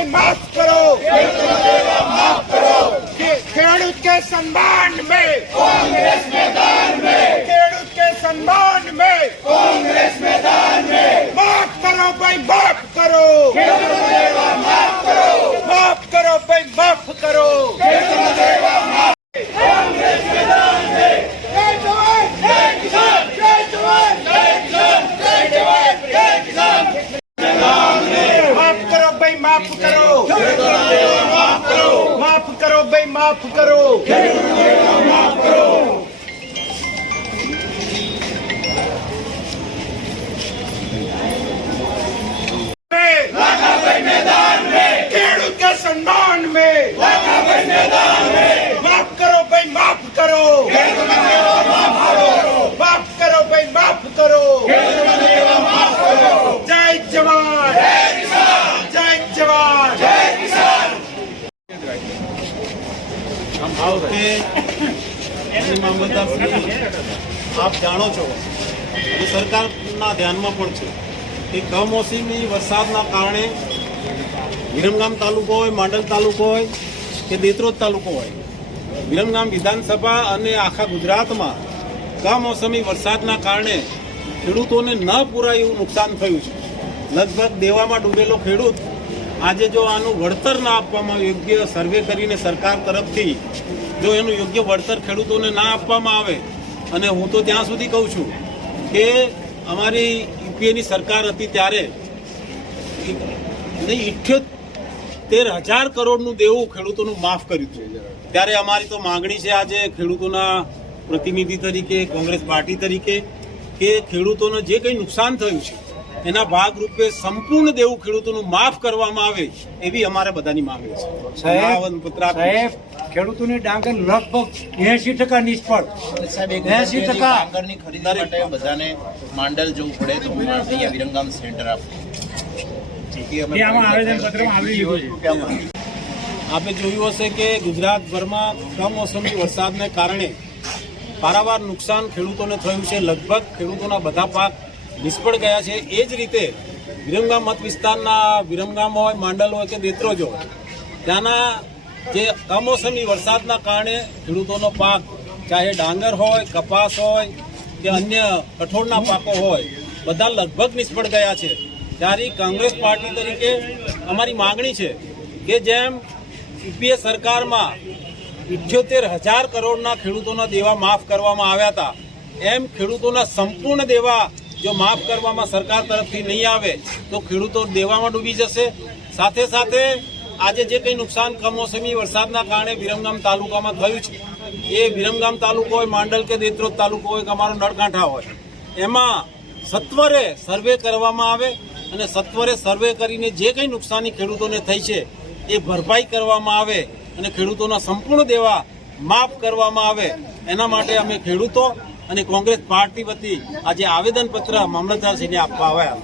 भाई माफ करो, खेडूत के सम्मान में कांग्रेस मैदान में, खेडूत के सम्मान में कांग्रेस मैदान में माफ करो भाई माफ करो, माफ करो भाई माफ करो, कांग्रेस मैदान में जय जवान जय किसान, जय जवान जय किसान, जय जवान जय किसान। माफ करो भाई माफ करो, माफ करो भाई माफ करो, माफ करो। मैदान में खेडूत के सम्मान में मैदान में माफ करो भाई माफ करो, माफ करो भाई माफ करो, जय जवान जय जवान जय किसान। આપ જાણો છો કે સરકારના ધ્યાનમાં પણ છે કે કમોસમી વરસાદના કારણે વિરમગામ તાલુકો હોય, માંડલ તાલુકો હોય કે દેત્રોદ તાલુકો હોય, વિરમગામ વિધાનસભા અને આખા ગુજરાતમાં કમોસમી વરસાદના કારણે ખેડૂતોને ન પૂરાય એવું નુકસાન થયું છે। લગભગ દેવામાં ડૂબેલો ખેડૂત આજે જો આનું વળતર ના આપવામાં યોગ્ય સર્વે કરીને સરકાર તરફથી જો એનું યોગ્ય વળતર ખેડૂતોને ના આપવામાં આવે, અને હું તો ત્યાં સુધી કહું છું કે અમારી યુપીએની સરકાર હતી ત્યારે 78,000 કરોડનું દેવું ખેડૂતોનું માફ કર્યું હતું। ત્યારે અમારી તો માંગણી છે આજે ખેડૂતોના પ્રતિનિધિ તરીકે, કોંગ્રેસ પાર્ટી તરીકે, કે ખેડૂતોને જે કંઈ નુકસાન થયું છે એના ભાગરૂપે સંપૂર્ણ દેવું ખેડૂતોનું માફ કરવામાં આવે એવી અમારે બધાની માંગણી છે। સાહેબ ખેડૂતોની ડાંગર લગભગ 80% નિષ્ફળ, 80% ડાંગરની ખરીદી માટે બધાને માંડલ જવું પડે તો અહીંયા વિરમગામ સેન્ટર આપે જોયું હશે કે ગુજરાતભરમાં કમોસમી વરસાદને કારણે પારાવાર નુકસાન ખેડૂતોને થયું છે। લગભગ ખેડૂતોના બધા પાક નિષ્ફળ ગયા છે। એ જ રીતે વિરમગામ મત વિસ્તારના વિરમગામ હોય, માંડલ હોય કે દેત્રોજ હોય, ત્યાંના જે કમોસમી વરસાદના કારણે ખેડૂતોનો પાક ચાહે ડાંગર હોય, કપાસ હોય કે અન્ય કઠોળના પાકો હોય, બધા લગભગ નિષ્ફળ ગયા છે। ત્યારે કોંગ્રેસ પાર્ટી તરીકે અમારી માંગણી છે કે જેમ યુપીએ સરકારમાં 78,000 કરોડના ખેડૂતોના દેવા માફ કરવામાં આવ્યા હતા, એમ ખેડૂતોના સંપૂર્ણ દેવા જો માફ કરવામાં સરકાર તરફથી નહીં આવે તો ખેડૂતો દેવામાં ડૂબી જશે। સાથે સાથે આજે જે કંઈ નુકસાન કમોસમી વરસાદના કારણે વિરમગામ તાલુકામાં થયું છે, એ વિરમગામ તાલુકો હોય, માંડલ કે દેત્રોદ તાલુકો હોય કે અમારો નળકાંઠા હોય, એમાં સત્વરે સર્વે કરવામાં આવે અને સત્વરે સર્વે કરીને જે કંઈ નુકસાની ખેડૂતોને થઈ છે એ ભરપાઈ કરવામાં આવે અને ખેડૂતોના સંપૂર્ણ દેવા માફ કરવામાં આવે। એના માટે અમે ખેડૂતો અને કોંગ્રેસ પાર્ટી વતી આજે આવેદનપત્ર મામલતદારશ્રીને આપવા આવ્યા।